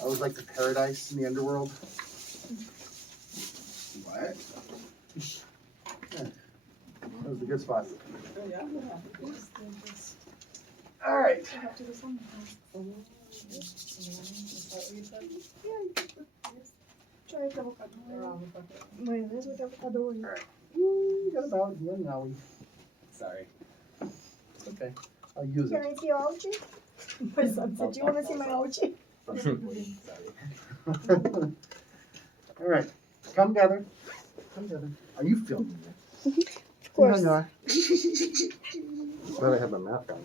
I was like the paradise in the underworld. What? Yeah. That was a good spot. Yeah. All right. Try the avocado. Mayonnaise with avocado. All right. You got about here now. Sorry. It's okay. I'll use Can it. I see your ouchie? My son said, do you want to see my ouchie? Sorry. All right. Come gather. Come gather. Are you filming this? Of course. Yeah, you are. Glad I have my mask on.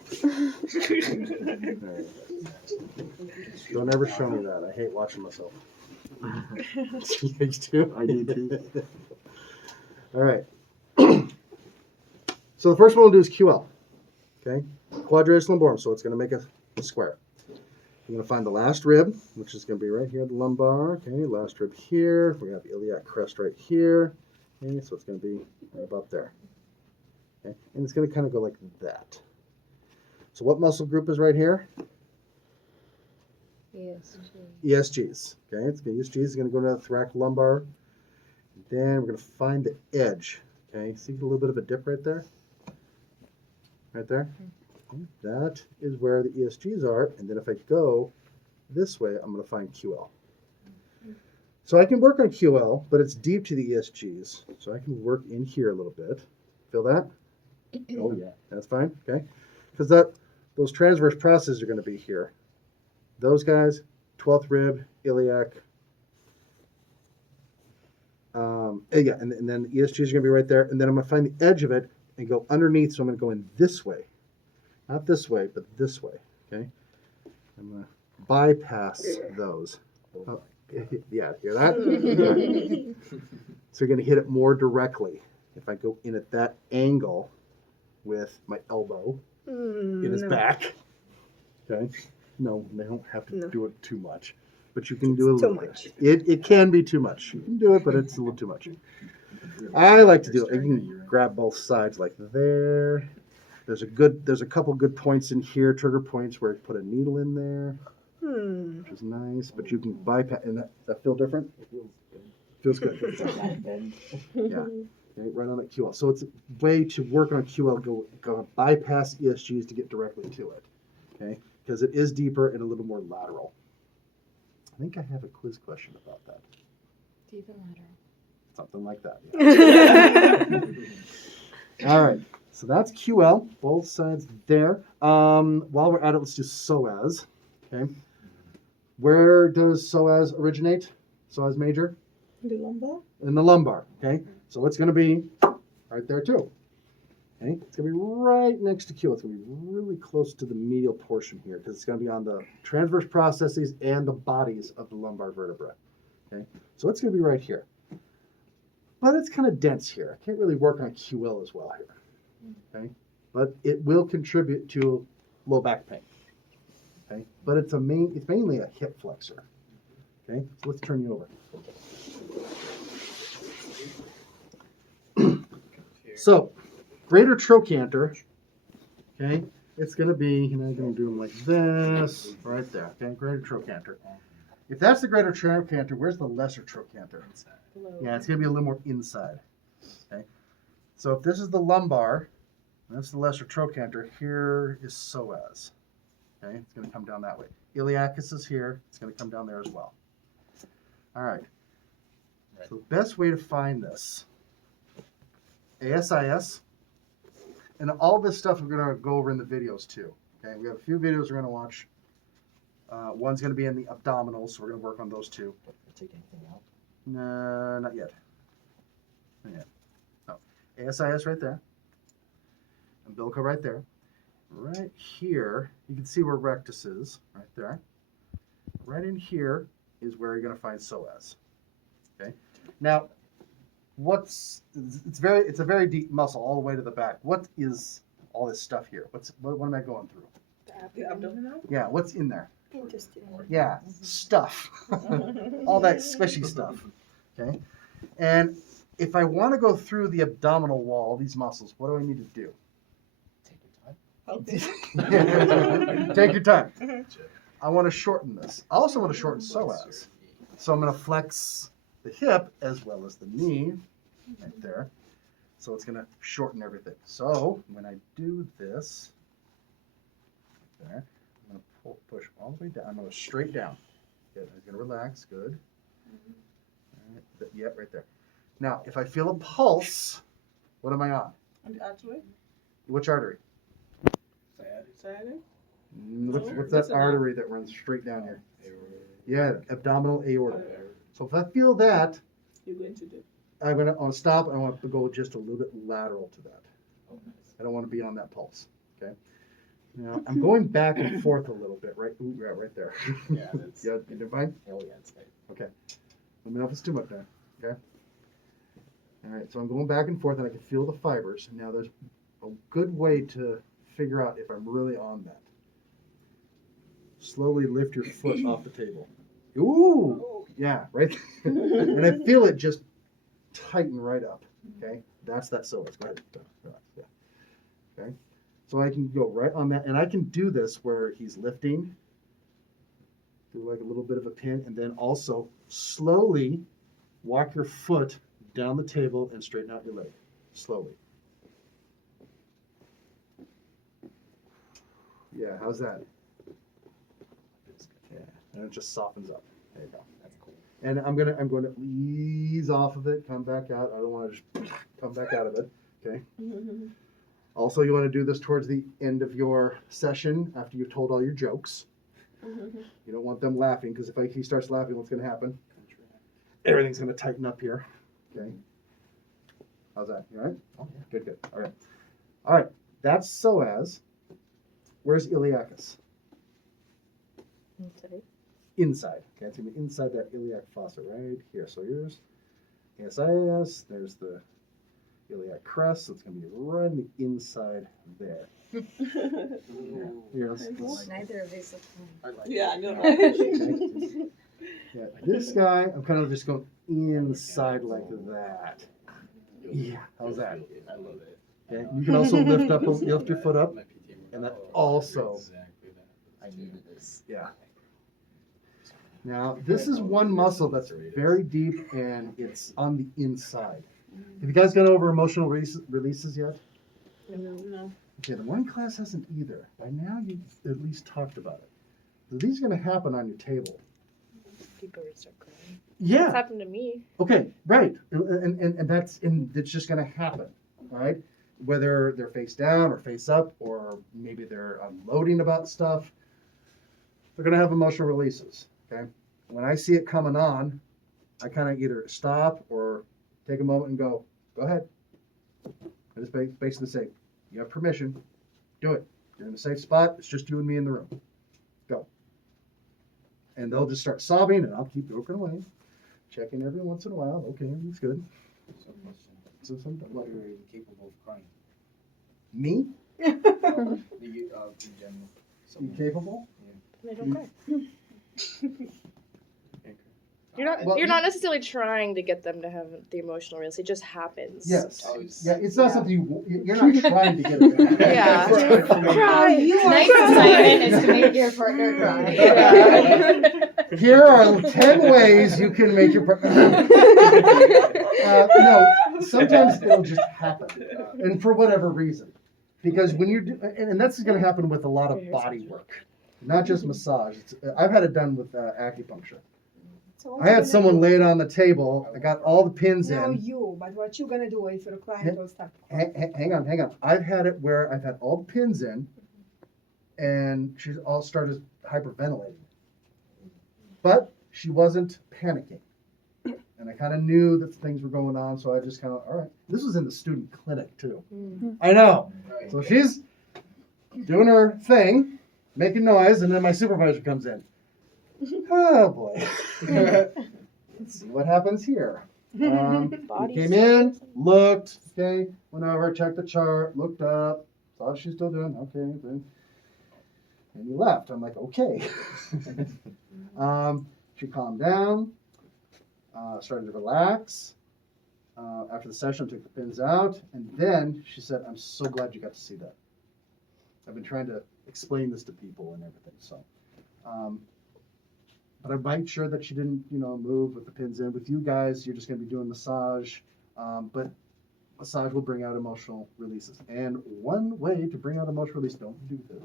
All right. Don't ever show me that. I hate watching myself. You too? I do too. All right. So the first one we'll do is QL. Okay? Quadratus lumborum. So it's going to make a square. I'm going to find the last rib, which is going to be right here, the lumbar. Okay, last rib here. We have iliac crest right here. Okay, so it's going to be right about there. Okay, and it's going to kind of go like that. So what muscle group is right here? Yes. ESGs. Okay, it's going to ESGs is going to go to the thoracolumbar. Then we're going to find the edge. Okay, see a little bit of a dip right there? Right there? Okay, that is where the ESGs are. And then if I go this way, I'm going to find QL. So I can work on QL, but it's deep to the ESGs. So I can work in here a little bit. Feel that? Oh yeah. That's fine, okay? Because those transverse processes are going to be here. Those guys, 12th rib, iliac. Yeah, and then the ESG is going to be right there. And then I'm going to find the edge of it and go underneath. So I'm going to go in this way. Not this way, but this way, okay? I'm going to bypass those. Oh, yeah, hear that? Yeah. So you're going to hit it more directly. If I go in at that angle with my elbow in his back, okay? No, they don't have to do it too much, but you can do a little bit. It can be too much. You can do it, but it's a little too much. I like to do it. You can grab both sides like there. There's a couple good points in here, trigger points where I put a needle in there, which is nice. But you can bypass. And that feel different? Feels good. Yeah. Okay, right on that QL. So it's a way to work on QL, go bypass ESGs to get directly to it. Okay, because it is deeper and a little more lateral. I think I have a quiz question about that. Deep and lateral. Something like that. Yeah. All right. So that's QL, both sides there. While we're at it, let's do psoas. Okay. Where does psoas originate? Psoas major? The lumbar? In the lumbar. Okay. So it's going to be right there too. Okay. It's going to be right next to QL. It's going to be really close to the medial portion here because it's going to be on the transverse processes and the bodies of the lumbar vertebra. Okay. So it's going to be right here. But it's kind of dense here. I can't really work on QL as well here. Okay, but it will contribute to low back pain. Okay, but it's mainly a hip flexor. Okay, so let's turn you over. So, greater trochanter. Okay, it's going to be, I'm going to do them like this, right there. Okay, greater trochanter. If that's the greater trochanter, where's the lesser trochanter? Yeah, it's going to be a little more inside. Okay, so if this is the lumbar, that's the lesser trochanter. Here is psoas. Okay, it's going to come down that way. Iliacus is here. It's going to come down there as well. All right. So the best way to find this, ASIS, and all this stuff we're going to go over in the videos too. Okay, we have a few videos we're going to watch. One's going to be in the abdominals, so we're going to work on those too. Take anything out? No, not yet. Not yet. No. ASIS right there. Umbilical right there. Right here, you can see where rectus is, right there. Right in here is where you're going to find psoas. Okay. Now, it's a very deep muscle all the way to the back. What is all this stuff here? What am I going through? The abdominal? Yeah, what's in there? Intestine. Yeah, stuff. All that squishy stuff. Okay. And if I want to go through the abdominal wall, these muscles, what do I need to do? Take your time. Take your time. I want to shorten this. I also want to shorten psoas. So I'm going to flex the hip as well as the knee right there. So it's going to shorten everything. So when I do this, there, I'm going to push all the way down. I'm going to straight down. Good. I'm going to relax. Good. All right. Yep, right there. Now, if I feel a pulse, what am I on? And artery? Which artery? Sciatic? What's that artery that runs straight down here? Yeah, abdominal aorta. So if I feel that, You're going to do. I'm gonna stop and I want to go just a little bit lateral to that. I don't want to be on that pulse. Okay. Now I'm going back and forth a little bit, right? Ooh, right there. Yeah, that's. Yeah, you did fine? Oh, yeah, it's good. Okay. Let me know if it's too much there. Okay. All right. So I'm going back and forth and I can feel the fibers. Now there's a good way to figure out if I'm really on that. Slowly lift your foot off the table. Ooh. Yeah, right. And I feel it just tighten right up. Okay. That's that psoas. Go ahead. Yeah. Okay. So I can go right on that, and I can do this where he's lifting, do like a little bit of a pin, and then also slowly walk your foot down the table and straighten out your leg. Slowly. Yeah, how's that? Yeah, and it just softens up. There you go. That's cool. And I'm going to ease off of it, come back out. I don't want to just come back out of it. Okay. Also, you want to do this towards the end of your session after you've told all your jokes. You don't want them laughing because if he starts laughing, what's going to happen? Everything's going to tighten up here. Okay. How's that? You all right? Oh, yeah. Good, good. All right. All right. That's psoas. Where's iliacus? Inside. Okay, it's going to be inside that iliac fossa right here. So here's ASIS. There's the iliac crest. So it's going to be right on the inside there. Yes. Neither of these look fun. Yeah, I know. Okay. Yeah, this guy, I'm kind of just going inside like that. Yeah, how's that? I love it. Okay. You can also lift your foot up, and that also, I needed this. yeah. Now, this is one muscle that's very deep and it's on the inside. Have you guys gone over emotional releases yet? No. Okay, the morning class hasn't either. By now, you've at least talked about it. So these are going to happen on your table. People would start crying. Yeah. It's happened to me. Okay, right. And it's just going to happen, all right? Whether they're face down or face up, or maybe they're unloading about stuff, they're going to have emotional releases, okay? When I see it coming on, I kind of either stop or take a moment and go ahead. I just basically say, you have permission, do it. You're in a safe spot, it's just you and me in the room. Go. And they'll just start sobbing, and I'll keep working away, checking every once in a while. Okay, everything's good. So some What are you capable of crying? me? In general. You capable? They don't cry. Well, You're not necessarily trying to get them to have the emotional release. It just happens. Yes. Oh, Yeah, it's not something you're not trying to get it to happen. Yeah. Cry. You are Nice crying. assignment is to make your partner cry. Yeah. Here are 10 ways you can make your no, sometimes it'll just happen, and for whatever reason, because when you're and that's going to happen with a lot of body work, not just massage. I've had it done with acupuncture. So what I you had gonna someone do? lay it on the table. I got all the pins No, in. you. But what you gonna do if your client will start? Hang on. I've had it where I've had all the pins in, and she's all started hyperventilating. But she wasn't panicking. And I kind of knew that things were going on, so I just kind of, all right. This was in the student clinic, too. I know. So she's doing her thing, making noise, and then my supervisor comes in. Oh, boy. Let's see what happens here. He came in, looked, okay, went over, checked the chart, looked up, saw what she's still doing, okay, then. And he left. I'm like, okay. She calmed down, started to relax. After the session, I took the pins out, and then she said, I'm so glad you got to see that. I've been trying to explain this to people and everything, so But I made sure that she didn't, move with the pins in. With you guys, you're just going to be doing massage, but massage will bring out emotional releases. And one way to bring out emotional release, don't do this.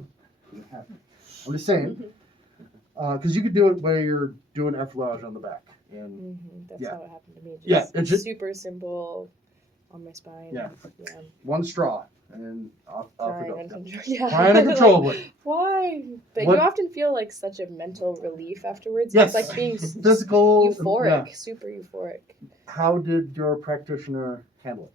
You have to. I'm just saying, because you could do it where you're doing effleurage on the back. And That's Yeah. how it happened to me. Yeah, Just it's just- super simple on my spine. Yeah. Yeah. one straw, and then off we Crying go. uncontrollably. Yeah. Crying uncontrollably. Why? But What- you often feel like such a mental relief afterwards. Yes. It's like being Physical. euphoric, Yeah. super euphoric. How did your practitioner handle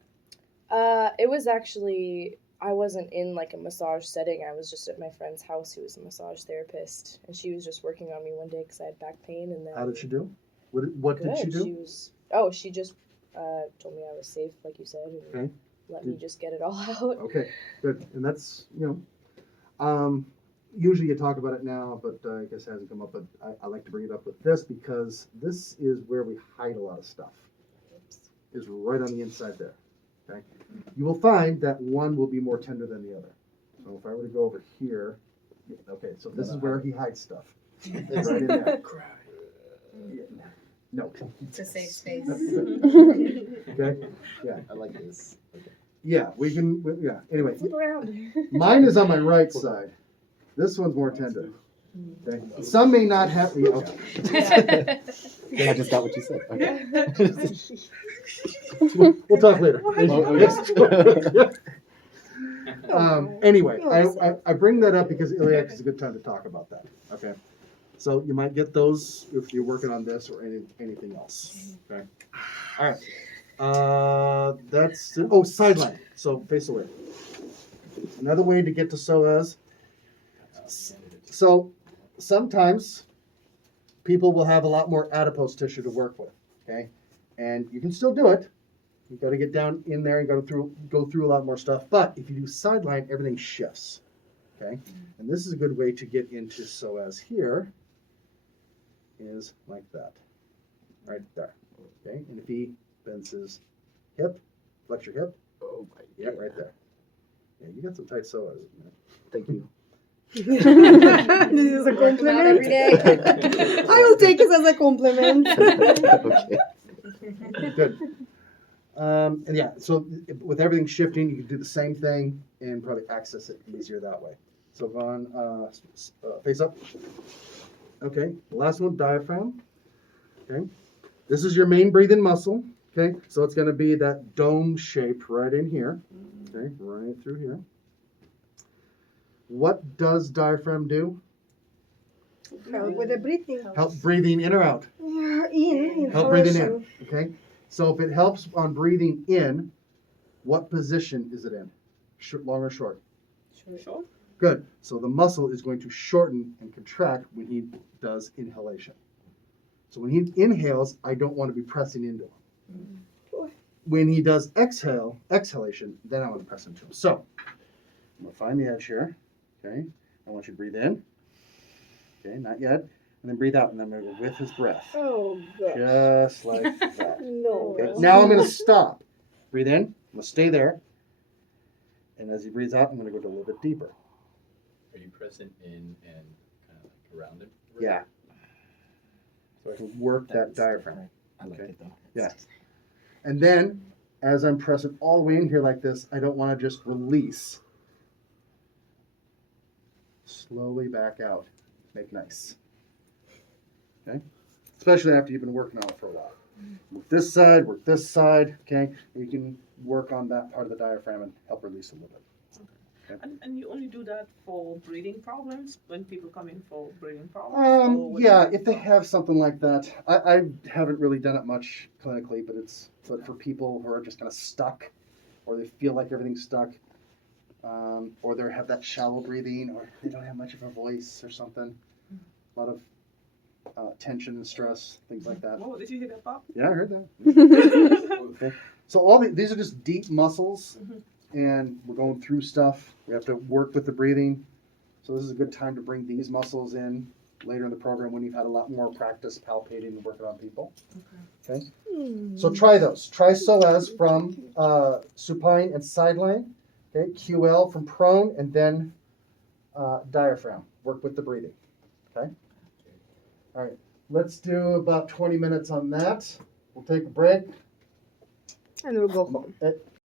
it? It was actually, I wasn't in like a massage setting. I was just at my friend's house who was a massage therapist. And she was just working on me one day because I had back pain. And then How did she do? What did she do? She just told me I was safe, like you said, and Okay. let me just get it all out. Okay, good. And that's, usually you talk about it now, but I guess it hasn't come up. But I like to bring it up with this because this is where we hide a lot of stuff. Is right on the inside there. Okay. You will find that one will be more tender than the other. So if I were to go over here, okay, so this is where he hides stuff. Right in there. No. It's a safe space. Okay. I like this. Okay. Yeah, yeah. Anyway, Flip around. mine is on my right side. This one's more tender. Okay. Some may not have. Yeah, okay. I just got what you said. Okay. We'll talk later. Oh, Anyway, I bring that up because iliac is a good time to talk about that. Okay. So you might get those if you're working on this or anything else. Okay. All right. That's sideline. So face away. Another way to get to psoas. So sometimes people will have a lot more adipose tissue to work with. Okay, and you can still do it. You got to get down in there and go through a lot more stuff. But if you do sideline, everything shifts. Okay, and this is a good way to get into psoas here. Is like that, right there. Okay, and if he bends his hip, flex your hip. Oh my. Yeah, right there. Yeah, you got some tight psoas. Man. Thank you. This is a Work them out every compliment. day. I will take it as a compliment. Okay. Good. And yeah, so with everything shifting, you can do the same thing and probably access it easier that way. So go on, face up. Okay, the last one, diaphragm. Okay, this is your main breathing muscle. Okay, so it's going to be that dome shape right in here. Okay, right through here. What does diaphragm do? Help with the breathing. Help breathing in or out. Yeah, in Help breathing in. inhalation. Okay, so if it helps on breathing in, what position is it in? Long or short? Sure. Good. So the muscle is going to shorten and contract when he does inhalation. So when he inhales, I don't want to be pressing into him. When he does exhalation, then I want to press into him. So I'm going to find the edge here. Okay. I want you to breathe in. Okay, not yet. And then breathe out, and then I'm going to go with his breath. Oh, God. Just like that. No. Okay. Now I'm going to stop. Breathe in. I'm going to stay there. And as he breathes out, I'm going to go a little bit deeper. Are you pressing in and kind of like around it? Yeah. So I can work that diaphragm. I like Okay. it though. Yeah. And then, as I'm pressing all the way in here like this, I don't want to just release. Slowly back out. Make nice. Okay? Especially after you've been working on it for a while. Work this side, okay? You can work on that part of the diaphragm and help release a little bit. And you only do that for breathing problems when people come in for breathing problems? Or when Yeah, you- if they have something like that. I haven't really done it much clinically, but for people who are just kind of stuck, or they feel like everything's stuck, or they have that shallow breathing, or they don't have much of a voice or something. A lot of tension and stress, things like that. Whoa, did you hear that, Bob? Yeah, I heard that. Okay. So these are just deep muscles, and we're going through stuff. We have to work with the breathing. So this is a good time to bring these muscles in later in the program when you've had a lot more practice palpating and working on people. Okay. So try those. Try psoas from supine and sideline. Okay. QL from prone, and then diaphragm. Work with the breathing. Okay. Let's do about 20 minutes on that. We'll take a break. And we'll go home.